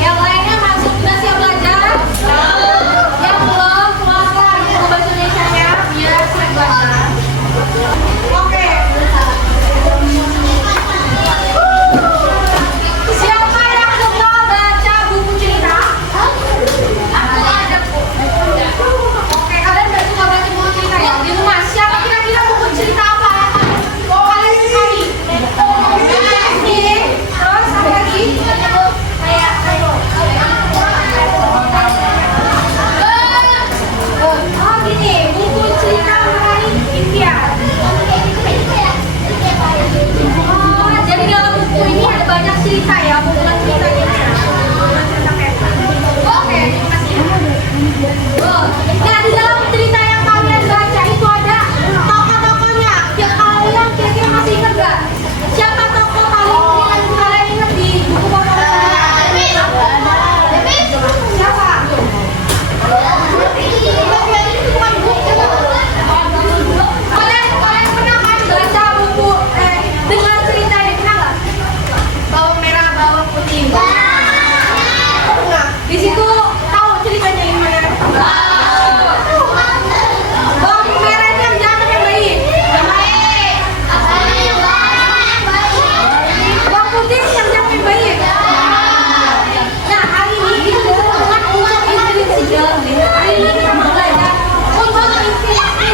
Yang lainnya masuk sudah siap belajar? Yang belum keluarkan buku bahasa Indonesia-nya biar siap belajar. Oke. Siapa yang suka baca buku cerita? Oke, kalian udah suka baca buku cerita ya? Di rumah siapa kira-kira buku cerita apa? Kalian sekali. Terus apa lagi? Oh gini, buku cerita mengenai impian. Oh, jadi dalam buku ini ada banyak cerita ya, bukan cerita gitu ya. Oke, terima kasih. Nah, di dalam cerita yang kalian baca itu ada tokoh-tokohnya. Yang kalian kira-kira masih ingat gak? Siapa tokoh paling kalian ingat di buku favoritnya? Siapa? Kalian pernah kan baca buku dengan cerita ini, pernah nggak? Bawang merah, bawang putih. Nah, di situ tahu ceritanya gimana? Bawang merah itu yang jahat yang baik? Yang baik. Bawang putih yang jahat yang baik? Nah, hari ini kita dengan unsur inspirasi dalam diri. Hari ini kita mau belajar unsur inspirasi.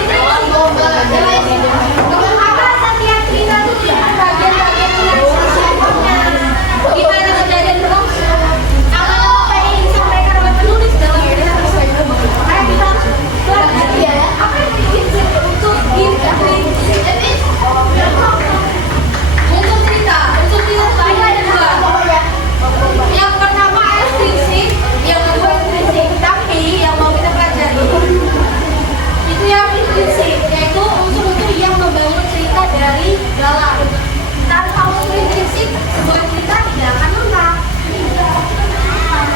Apa setiap cerita itu punya bagian-bagian yang spesifiknya. Gimana kejadian itu? Kalau apa yang disampaikan oleh penulis dalam cerita tersebut, maka kita belajar apa yang diinspirasi untuk inspirasi. Unsur cerita saya ada dua. Yang pertama ekstrinsik, yang kedua intrinsik. Tapi yang mau kita pelajari itu yang intrinsik, yaitu unsur-unsur yang membangun cerita dari dalam. Tanpa unsur intrinsik, sebuah cerita tidak akan lengkap.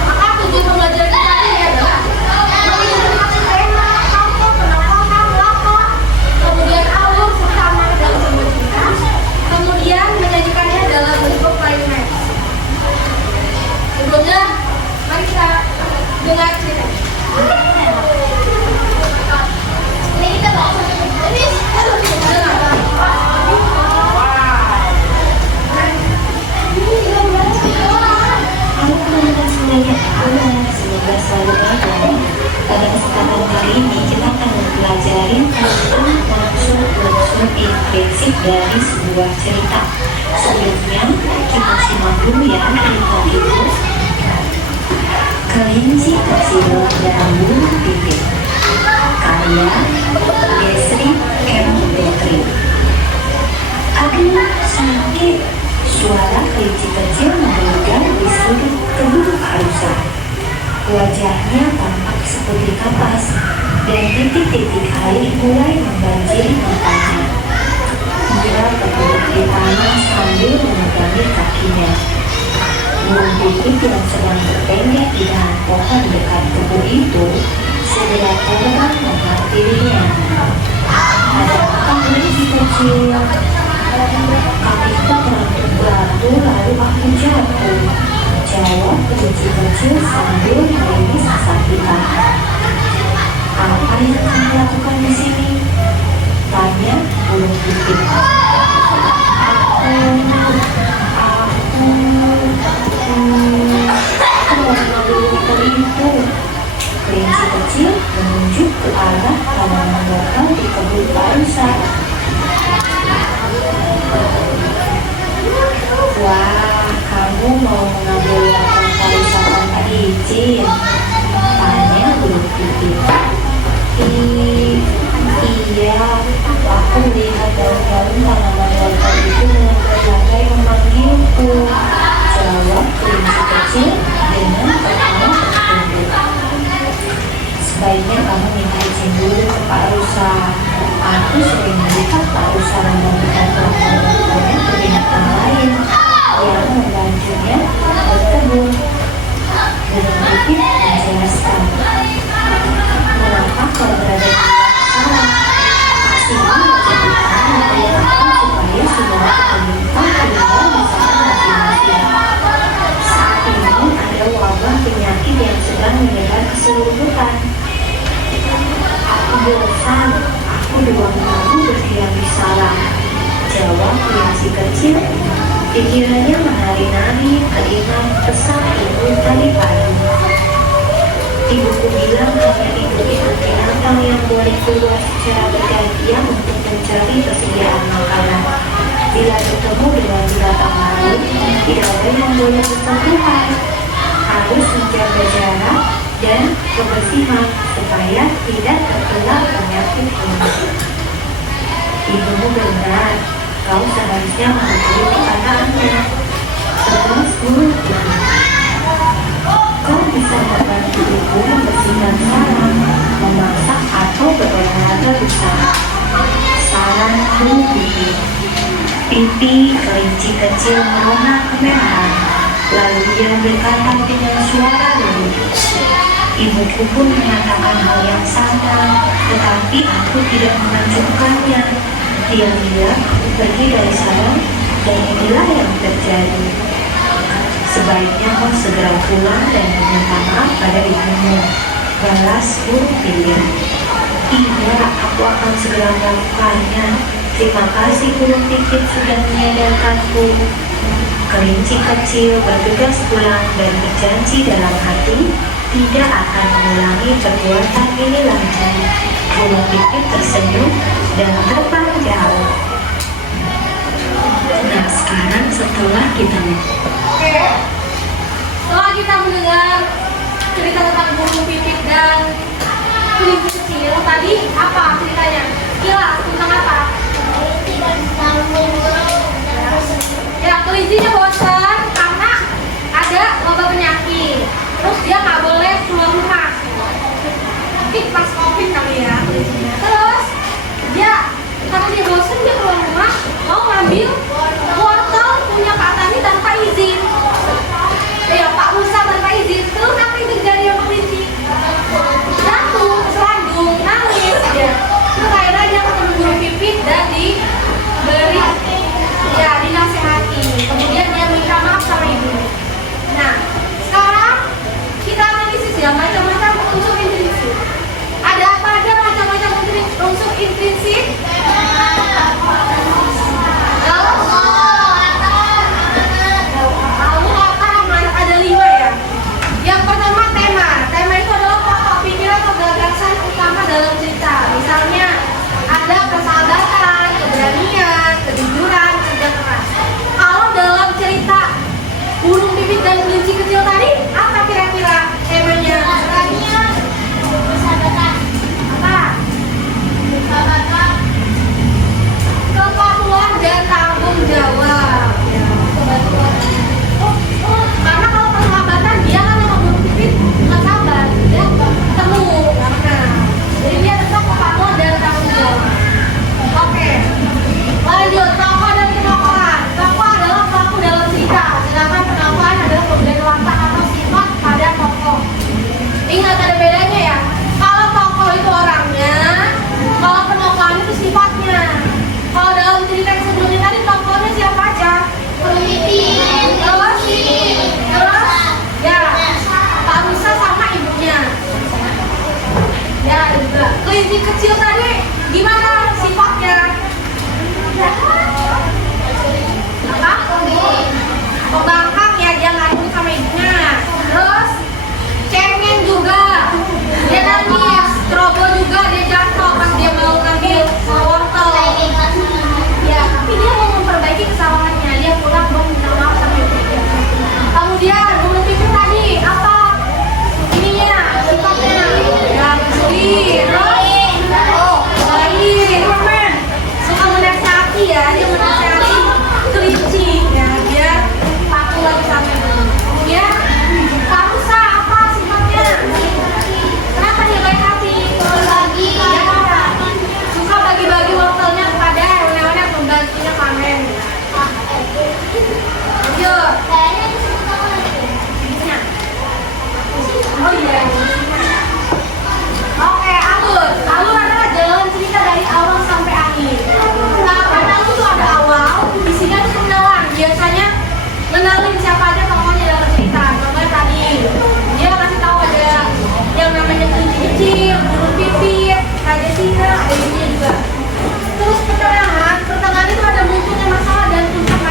Maka tujuan pembelajaran kita ini adalah mengidentifikasi tema, tokoh, penokohan, lakon, kemudian alur serta makna dalam sebuah cerita, kemudian menyajikannya dalam bentuk climax. Sebelumnya, mari kita dengar cerita. Ini kita bahas ini. Halo teman-teman semuanya, semoga selalu bahagia. Pada kesempatan kali ini kita akan mempelajari tentang unsur-unsur intrinsik dari sebuah cerita. Sebelumnya kita simak dulu ya cerita itu. Kelinci kecil dan burung pipit, karya Desri M. Betri. Aduh, sakit. Suara kelinci kecil menggelegar di sudut kedua harusan. Wajahnya tampak seperti kapas dan titik-titik air mulai membanjiri matanya. Dia berduduk di tanah sambil memegangi kakinya. Burung pipit yang sedang bertengger di dahan pohon dekat kebun itu segera terbang menghampirinya. Ada apa kelinci kecil? Kakiku beratur lalu aku jatuh, jawab kelinci kecil sambil merilis kesakitan. Apa yang kamu lakukan di sini? Tanya burung pipit. Aku mau mengambil ikan itu. Kelinci kecil menunjuk ke arah tanaman lokal di kebun barusan. Wah, kamu mau mengambil lokal barusan tanpa izin? Tanya burung pipit. Iya, aku melihat daun-daun tanaman lokal itu dengan kecil, pikirannya menari-nari teringat pesan ibu tadi pagi. Ibuku bilang hanya ibu-ibu binatang yang boleh keluar secara bergantian untuk mencari persediaan makanan. Bila bertemu dengan binatang lain, tidak ada yang boleh bersentuhan. Harus menjaga jarak dan kebersihan supaya tidak tertular penyakit ini. Ibumu benar, kau seharusnya mengikuti perkataannya. Terus burung itu. Kau bisa membantu ibu membersihkan sarang, memasak atau berolahraga bersama. Sarang burung pipi. Pipi kelinci kecil merona kemerahan. Lalu dia berkata dengan suara lembut. Ibuku pun mengatakan hal yang sama, tetapi aku tidak menunjukkannya. Dia bilang aku pergi dari sana, dan inilah yang terjadi. Sebaiknya kau segera pulang dan meminta maaf pada ibumu, balas burung pipit. Iya, aku akan segera melakukannya. Terima kasih burung pipit sudah menyadarkanku. Kelinci kecil bergegas pulang dan berjanji dalam hati tidak akan mengulangi perbuatan ini lagi. Burung pipit tersenyum dan terbang jauh. Nah, sekarang setelah kita mendengar cerita tentang burung pipit dan kelinci kecil, tadi apa ceritanya? Kilas tentang apa? Ya, kelincinya bosan karena ada wabah penyakit. Terus dia nggak boleh keluar rumah. Mungkin pas COVID kali ya kelincinya. Terus dia karena dia bosan dia keluar rumah mau ngambil wortel punya Pak Tani tanpa izin. Ya Pak Musa tanpa izin. Terus apa yang terjadi sama kelinci? Jatuh, selanggung, nangis dia. Terus akhirnya dia ketemu burung pipit dan diberi ya dinasehati. Kemudian dia minta maaf sama ibu. Nah, sekarang kita analisis ya macam-macam unsur intrinsik. Ada apa aja macam-macam unsur intrinsik? Lalu ada 5 ya. Yang pertama tema. Tema itu adalah pokok pikiran atau gagasan utama dalam cerita. Misalnya ada persahabatan, keberanian, kejujuran, kerja keras. Kalau dalam cerita burung pipit dan kelinci kecil tadi, apa kira-kira temanya? Keberanian, persahabatan, apa? Persahabatan, kepatuhan dan tanggung jawab. Ya, kepatuhan. Karena kalau persahabatan dia kan sama burung pipit nggak sabar, dia ketemu. Nah, jadi dia tetap kepatuhan dan tanggung jawab. Oke, lanjut tokoh dan penokohan. Tokoh adalah pelaku dalam cerita, sedangkan penokohan adalah pemberian watak atau sifat pada tokoh. Ingat ada bedanya ya. Kalau tokoh itu orangnya, kalau penokohan itu sifatnya. Kalau dalam cerita yang sebelumnya tadi tokohnya siapa aja? Pemimpin. Terus, ya Pak Musa sama ibunya. Ya juga. Kelinci kecil tadi gimana sifatnya? Apa? Pembangkang ya, dia nggak ikut sama ibunya. Terus cengeng juga, dia nangis. Strobo juga, dia jatuh pas dia mau ngambil wortel. Ya, tapi dia mau memperbaiki kesalahannya. Dia pulang mau minta maaf sama ibunya. Kemudian burung pipit tadi apa? Ininya sifatnya ya ngeselin. Terus baik, suka menasihati ya, dia menasihati kelinci ya, dia patuh lagi sama ibu. Kemudian Pak Musa apa sifatnya? Kenapa dia baik hati? Berbagi. Ya, suka bagi-bagi wortelnya kepada hewan-hewan yang membantunya panen. Yuk. Oh iya. Oke, alur. Alur adalah jalan cerita dari awal sampai akhir. Nah, pada alur itu ada awal, di sini ada pengenalan. Biasanya kenalin siapa aja tokohnya dalam cerita. Contohnya tadi, dia kasih tahu ada yang namanya kelinci kecil, burung pipit, Raja Singa, ada ini juga. Terus pertengahan itu ada munculnya masalah dan puncak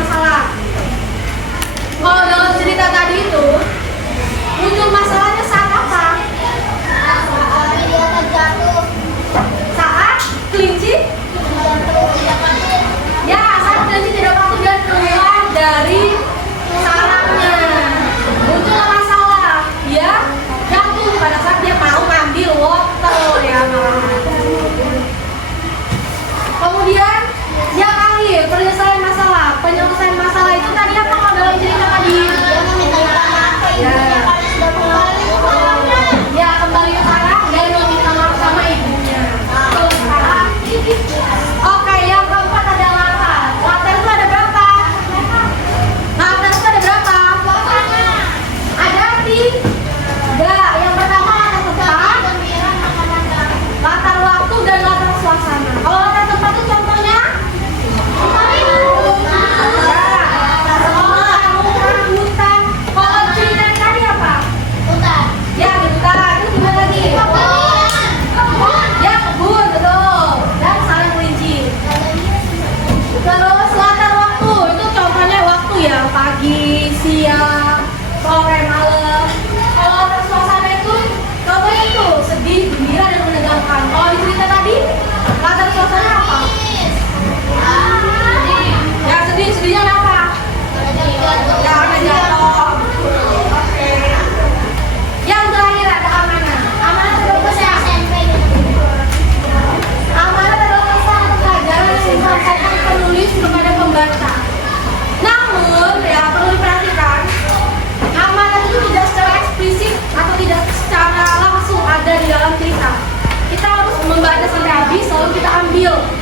Fabio.